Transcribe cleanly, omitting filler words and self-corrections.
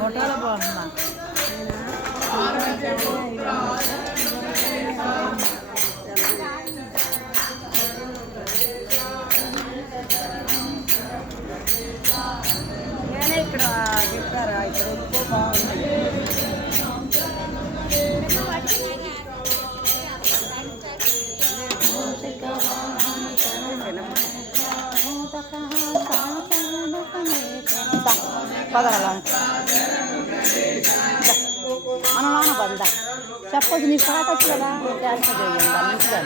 ఫోటోలో బాగుందా? నేనే ఇక్కడ చెప్పారా ఇక్కడ ఎక్కువ బాగుంది. పదరా మనం లోన పదా చెప్పదు నీ పాట వచ్చు కదా డ్యాన్స్ చేయండి మంచిగా